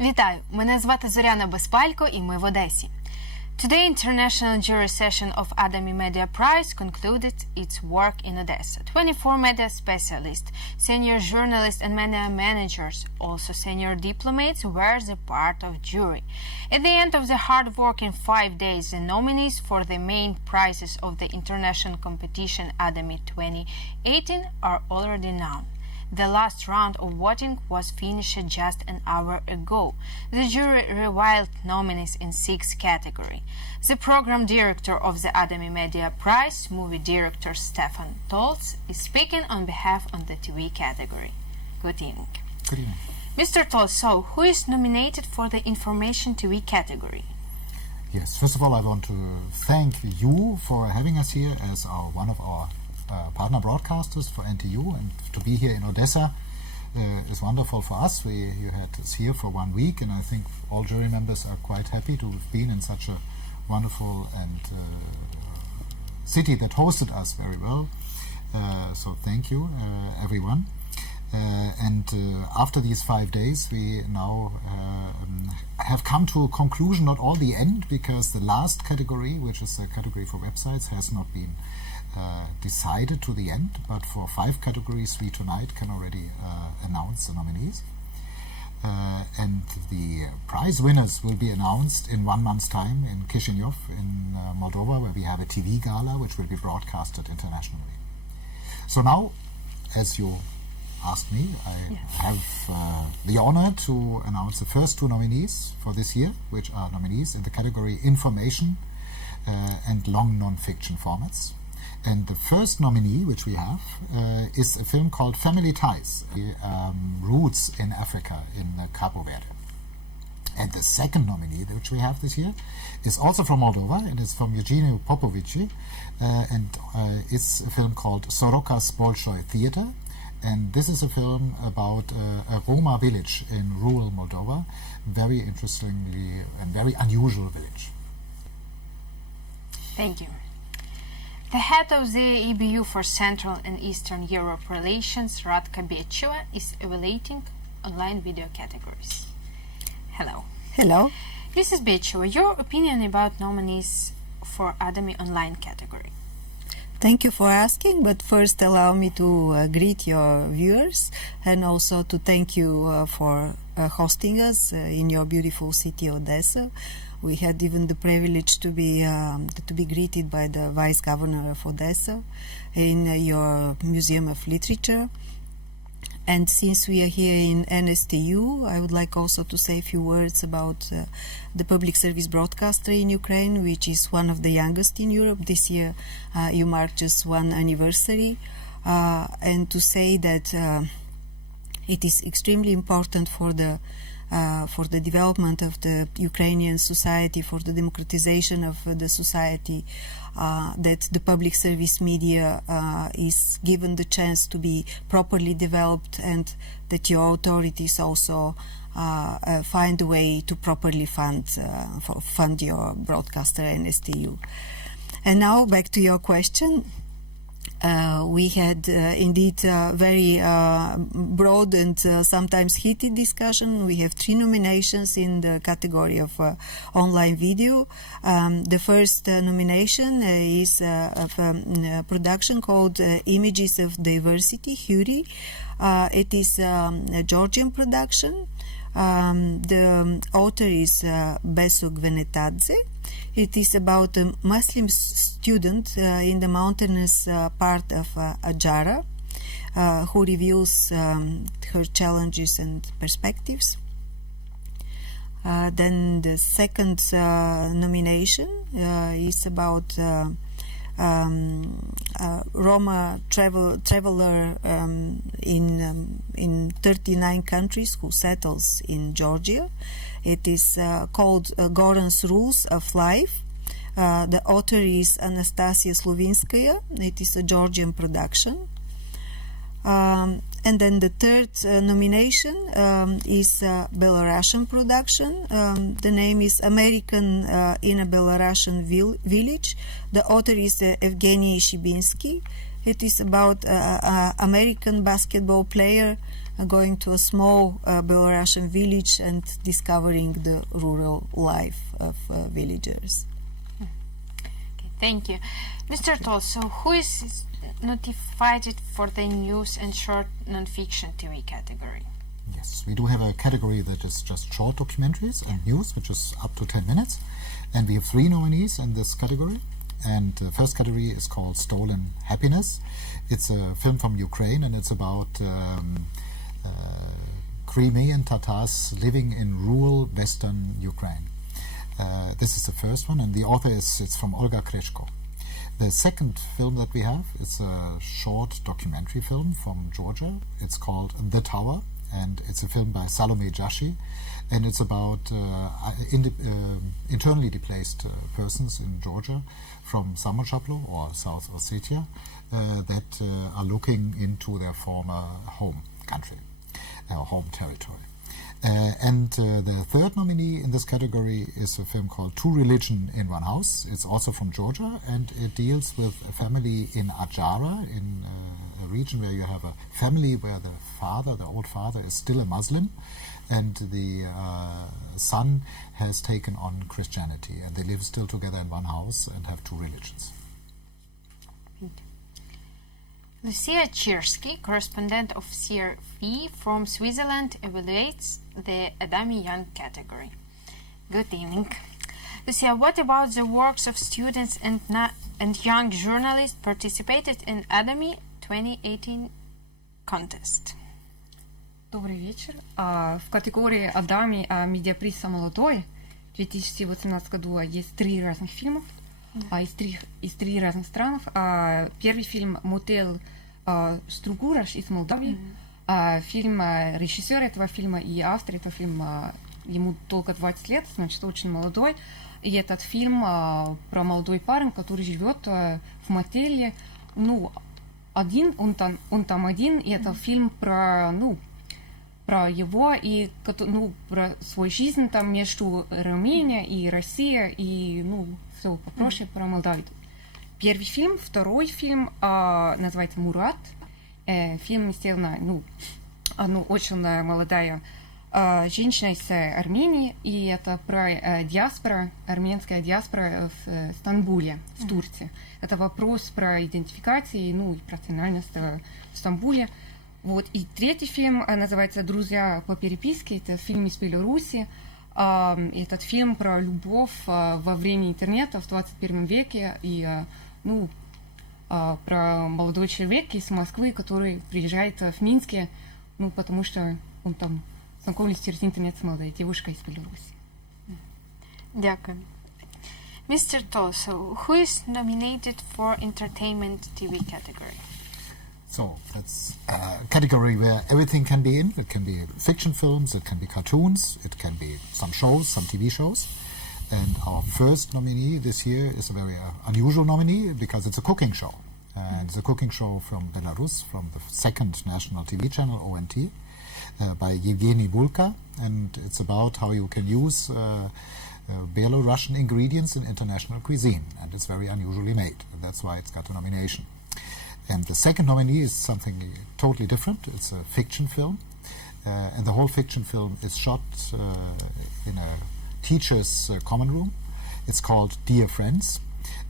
Вітаю! Мене звати Зоряна Безпалько і ми в Одесі. Today, international jury session of ADAMI Media Prize concluded its work in Odessa. 24 media specialists, senior journalists and media managers, also senior diplomats, were the part of jury. At the end of the hard work in 5 days, the nominees for the main prizes of the international competition ADAMI 2018 are already known. The last round of voting was finished just an hour ago. The jury revealed nominees in 6 categories. The program director of the ADAMI Media Prize, movie director Stefan Tolz, is speaking on behalf of the TV category. Good evening. Good evening. Mr. Tolz, so who is nominated for the information TV category? Yes, first of all, I want to thank you for having us here as one of our partner broadcasters for NTU, and to be here in Odessa is wonderful for us. You had us here for 1 week, and I think all jury members are quite happy to have been in such a wonderful and city that hosted us very well. So thank you, everyone. After these 5 days, we now have come to a conclusion, not all the end, because the last category, which is the category for websites, has not been decided to the end, but for 5 categories we tonight can already announce the nominees. And the prize winners will be announced in 1 month's time in Chisinau in Moldova, where we have a TV gala which will be broadcasted internationally. So now, as you asked me, I have the honor to announce the first 2 nominees for this year, which are nominees in the category Information and Long Non-Fiction Formats. And the first nominee which we have is a film called Family Ties, Roots in Africa in Cabo Verde. And the second nominee which we have this year is also from Moldova, and it's from Eugenio Popovici, and it's a film called Soroka's Bolshoi Theater. And this is a film about a Roma village in rural Moldova, very interestingly and very unusual village. Thank you. The head of the EBU for Central and Eastern Europe Relations, Radka Becheva, is evaluating online video categories. Hello. Hello. Mrs. Becheva, your opinion about nominees for ADAMI online category. Thank you for asking, but first allow me to greet your viewers and also to thank you for hosting us in your beautiful city Odessa. We had even the privilege to be greeted by the Vice Governor of Odessa in your Museum of Literature. And since we are here in NSTU, I would like also to say a few words about the public service broadcaster in Ukraine, which is one of the youngest in Europe. This year you mark just 1 anniversary, and to say that it is extremely important for the development of the Ukrainian society, for the democratization of the society, that the public service media is given the chance to be properly developed, and that your authorities also find a way to properly fund your broadcaster NSTU. And now back to your question. We had indeed very broad and sometimes heated discussion. We have 3 nominations in the category of online video. The first nomination is of a production called Images of Diversity, HURI. It is a Georgian production. The author is Besuk Venetadze. It is about a Muslim student in the mountainous part of Ajara who reveals her challenges and perspectives. Then the second nomination is about Roma traveler in 39 countries who settles in Georgia. It is called Goran's Rules of Life. The author is Anastasia Slovinskaya. It is a Georgian production. And then the third nomination is a Belarusian production. The name is American in a Belarusian Village. The author is Evgeny Shibinsky. It is about an American basketball player going to a small Belarusian village and discovering the rural life of villagers. Okay, thank you. Mr. Toll, so who is notified for the news and short non-fiction TV category? Yes, we do have a category that is just short documentaries and news, which is up to 10 minutes. And we have 3 nominees in this category. And the first category is called Stolen Happiness. It's a film from Ukraine, and it's about Crimean Tatars living in rural western Ukraine. This is the first one, and the author it's from Olga Kreshko. The second film that we have is a short documentary film from Georgia. It's called The Tower, and it's a film by Salome Jashi, and it's about internally displaced persons in Georgia from Samochaplo or South Ossetia that are looking into their former home country, home territory. And the third nominee in this category is a film called Two Religion in One House. It's also from Georgia, and it deals with a family in Adjara, in a region where you have a family where the old father, is still a Muslim, and the son has taken on Christianity, and they live still together in one house and have 2 religions. Lucia Chirsky, correspondent of CRV from Switzerland, evaluates the ADAMI Young category. Good evening. Lucia, what about the works of students and young journalists participated in ADAMI 2018 contest? Добрый вечер. В категории ADAMI «Медиаприз самый молодой» в 2018 году есть 3 разных фильмов из 3 разных стран. Первый фильм «Мотель Стругураш» из Молдавии. Фильм режиссера этого фильма и автор этого фильма, ему только 20 лет, значит, очень молодой. И этот фильм про молодой парень, который живет в мотеле, один, он там один, и это фильм про его и про свою жизнь там между Арменией и Россией, и все попроще про Молдавию. Первый фильм, второй фильм называется «Мурат». Фильм сделан, очень молодая женщина из Армении, и это про диаспора, армянская диаспора в Стамбуле, в Турции. Это вопрос про идентификацию, и про национальность в Стамбуле. Вот. И третий фильм называется «Друзья по переписке». Это фильм из Беларуси. Этот фильм про любовь во время интернета в 21 веке. И про молодого человека из Москвы, который приезжает в Минске, потому что он там знакомится через интернет с молодой девушкой из Беларуси. Дякую. Mr. Toll, so who is nominated for entertainment TV category? So that's a category where everything can be in. It can be fiction films, it can be cartoons, it can be some shows, some TV shows. And our first nominee this year is a very unusual nominee because it's a cooking show. And it's a cooking show from Belarus, from the second national TV channel, ONT, by Yevgeny Bulka. And it's about how you can use Belarusian ingredients in international cuisine. And it's very unusually made. And that's why it's got a nomination. And the second nominee is something totally different. It's a fiction film. And the whole fiction film is shot in a teacher's common room. It's called Dear Friends.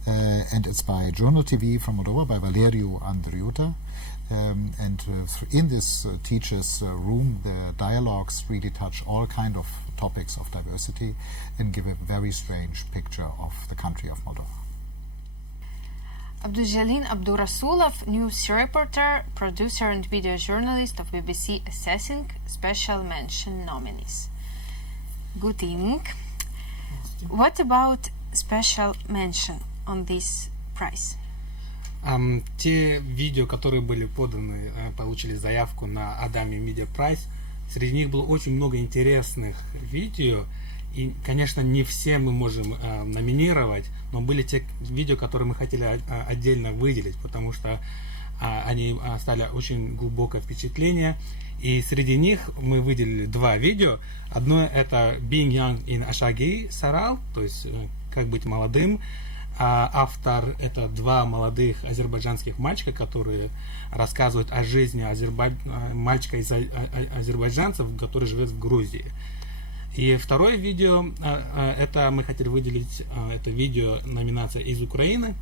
And it's by Journal TV from Moldova, by Valeriu Andriuta. And in this teacher's room, the dialogues really touch all kind of topics of diversity and give a very strange picture of the country of Moldova. Abduljalil Abdurasulov, news reporter, producer and video journalist of BBC, assessing special mention nominees. Good evening. What about special mention on this prize? Те видео, которые были поданы, получили заявку на ADAMI Media Prize. Среди них было очень много интересных видео. И, конечно, не все мы можем номинировать, но были те видео, которые мы хотели отдельно выделить, потому что они оставили очень глубокое впечатление. И среди них мы выделили 2 видео. Одно это Being Young in Ashagi Saral, то есть как быть молодым А автор — это два молодых азербайджанских мальчика, которые рассказывают о жизни мальчика из азербайджанцев, который живет в Грузии. И второе видео, это мы хотели выделить, это видео номинация из Украины,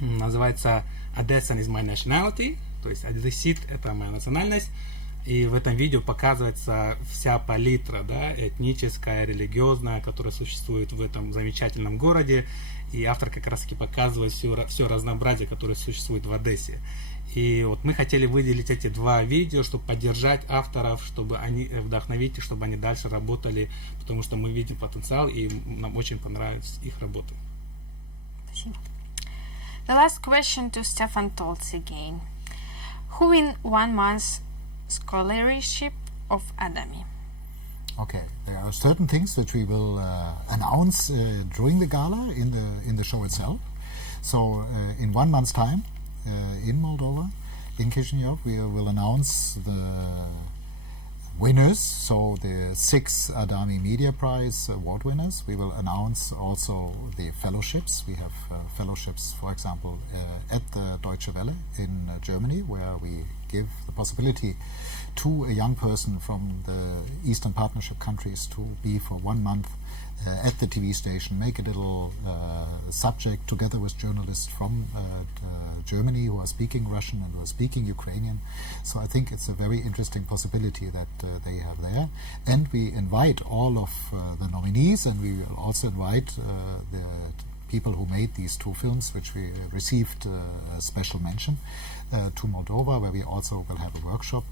называется «Odessan is my nationality», то есть «Одессит» — это моя национальность. И в этом видео показывается вся палитра, да, этническая, религиозная, которая существует в этом замечательном городе. И автор как раз таки показывает все разнообразие, которое существует в Одессе. И вот мы хотели выделить эти два видео, чтобы поддержать авторов, чтобы они вдохновить, чтобы они дальше работали, потому что мы видим потенциал, и нам очень понравилась их работа. Спасибо. The last question to Stefan Tolz again. Who in 1 month scholarship of ADAMI? Okay, there are certain things which we will announce during the gala in the show itself. So in 1 month's time, in Moldova, in Chisinau, we will announce the winners, so the 6 ADAMI Media Prize award winners. We will announce also the fellowships. We have fellowships, for example, at the Deutsche Welle in Germany, where we give the possibility to a young person from the Eastern Partnership countries to be for 1 month at the TV station, make a little subject together with journalists from Germany who are speaking Russian and who are speaking Ukrainian. So I think it's a very interesting possibility that they have there. And we invite all of the nominees, and we will also invite the people who made these 2 films, which we received a special mention, to Moldova, where we also will have a workshop.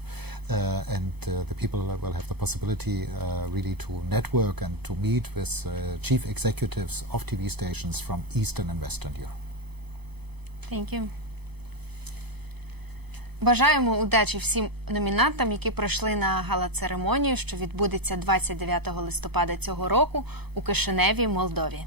And the people will have the possibility really to network and to meet with chief executives of TV stations from Eastern and Western Europe. Thank you. Бажаємо удачі всім номінантам, які прийшли на гала-церемонію, що відбудеться 29 листопада цього року у Кишиневі, Молдові.